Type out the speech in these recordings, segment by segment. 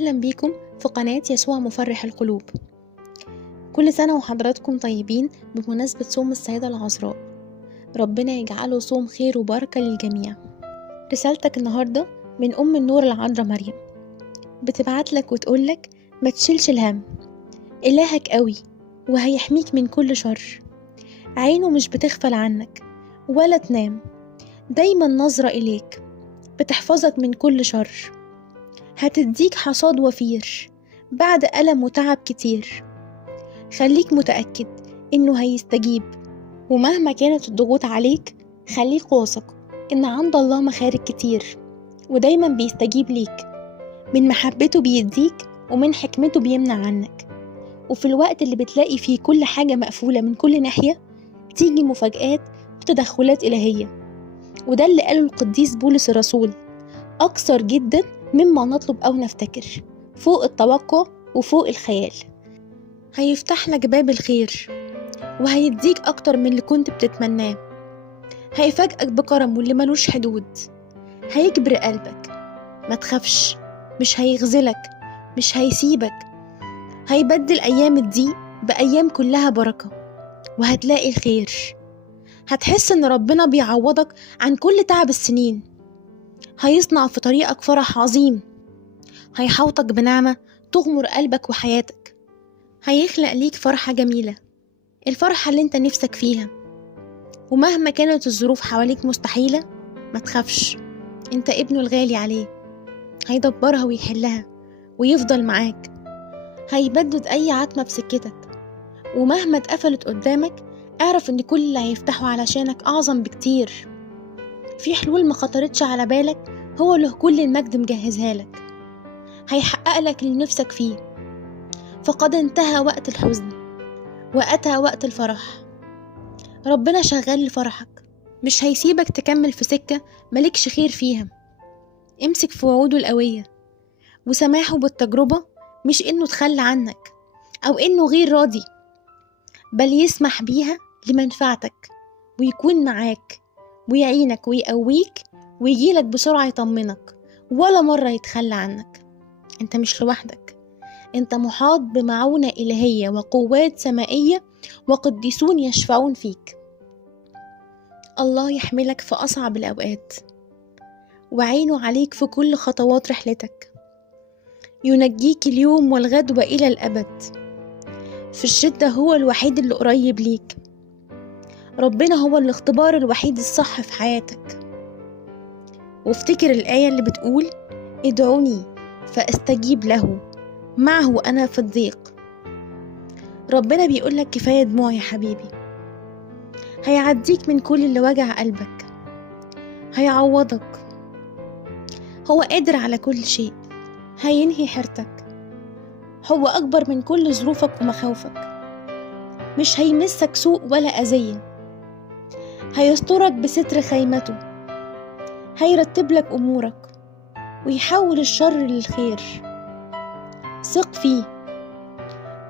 أهلا بيكم في قناة يسوع مفرح القلوب. كل سنة وحضراتكم طيبين بمناسبة صوم السيدة العذراء. ربنا يجعله صوم خير وبركة للجميع. رسالتك النهاردة من أم النور العذراء مريم، بتبعتلك وتقولك ما تشيلش الهم، إلهك قوي وهيحميك من كل شر. عينه مش بتغفل عنك ولا تنام، دايما نظرة إليك بتحفظك من كل شر. هتديك حصاد وفير بعد ألم وتعب كتير. خليك متأكد إنه هيستجيب، ومهما كانت الضغوط عليك خليك واثق إن عند الله مخارج كتير، ودايما بيستجيب ليك. من محبته بيديك ومن حكمته بيمنع عنك. وفي الوقت اللي بتلاقي فيه كل حاجة مقفولة من كل ناحية تيجي مفاجآت وتدخلات إلهية. وده اللي قاله القديس بولس الرسول: أكثر جدا مما نطلب أو نفتكر، فوق التوقع وفوق الخيال. هيفتح لك باب الخير وهيديك أكتر من اللي كنت بتتمناه. هيفاجئك بكرمه اللي ملوش حدود. هيجبر قلبك، ما تخافش، مش هيخذلك، مش هيسيبك. هيبدل أيام الضيق بأيام كلها بركة، وهتلاقي الخير. هتحس إن ربنا بيعوضك عن كل تعب السنين. هيصنع في طريقك فرح عظيم. هيحوطك بنعمة تغمر قلبك وحياتك. هيخلق ليك فرحة جميلة، الفرحة اللي انت نفسك فيها. ومهما كانت الظروف حواليك مستحيلة ما تخافش، انت ابنه الغالي عليه. هيدبرها ويحلها ويفضل معاك. هيبدد اي عتمة بسكتك، ومهما اتقفلت قدامك اعرف ان كل اللي هيفتحه علشانك اعظم بكتير. في حلول ما خطرتش على بالك هو له كل المجد مجهزها لك. هيحقق لك اللي نفسك فيه. فقد انتهى وقت الحزن وأتى وقت الفرح. ربنا شغال لفرحك، مش هيسيبك تكمل في سكة ملكش خير فيها. امسك في وعوده القوية وسماحه بالتجربة، مش إنه تخلى عنك أو إنه غير راضي، بل يسمح بيها لمنفعتك ويكون معاك ويعينك ويقويك ويجيلك بسرعة يطمنك، ولا مرة يتخلى عنك. انت مش لوحدك، انت محاط بمعونة إلهية وقوات سمائية وقديسون يشفعون فيك. الله يحملك في أصعب الأوقات، وعينه عليك في كل خطوات رحلتك. ينجيك اليوم والغد وإلى الأبد. في الشدة هو الوحيد اللي قريب ليك. ربنا هو الاختبار الوحيد الصح في حياتك. وافتكر الآية اللي بتقول: ادعوني فأستجيب له، معه أنا في الضيق. ربنا بيقولك كفاية دموع يا حبيبي. هيعديك من كل اللي وجع قلبك، هيعوضك. هو قادر على كل شيء، هينهي حيرتك. هو أكبر من كل ظروفك ومخاوفك. مش هيمسك سوء ولا أذية. هيسترك بستر خيمته. هيرتب لك أمورك ويحول الشر للخير. ثق فيه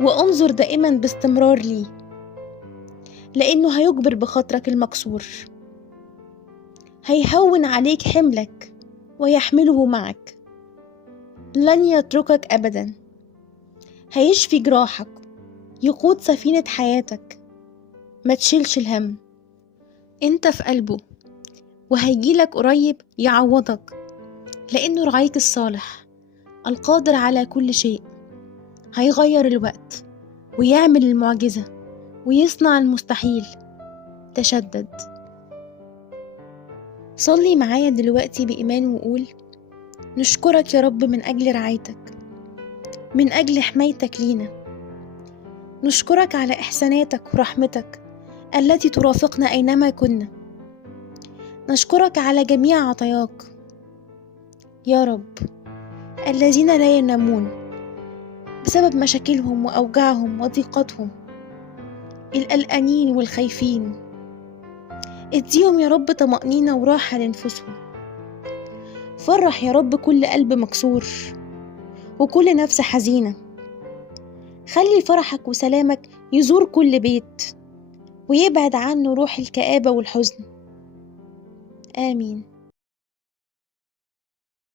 وانظر دائما باستمرار ليه، لأنه هيجبر بخاطرك المكسور. هيهون عليك حملك ويحمله معك. لن يتركك أبدا. هيشفي جراحك، يقود سفينة حياتك. ما تشيلش الهم، انت في قلبه، وهيجيلك قريب يعوضك، لأنه رعايك الصالح القادر على كل شيء. هيغير الوقت ويعمل المعجزة ويصنع المستحيل. تشدد. صلي معايا دلوقتي بإيمان وقول: نشكرك يا رب من أجل رعايتك، من أجل حمايتك لينا. نشكرك على إحساناتك ورحمتك التي ترافقنا أينما كنا. نشكرك على جميع عطاياك يا رب. الذين لا ينامون بسبب مشاكلهم وأوجاعهم وضيقاتهم، القلقانين والخايفين، اديهم يا رب طمأنينة وراحة لنفسهم. فرح يا رب كل قلب مكسور وكل نفس حزينة. خلي فرحك وسلامك يزور كل بيت ويبعد عنه روح الكآبة والحزن. آمين.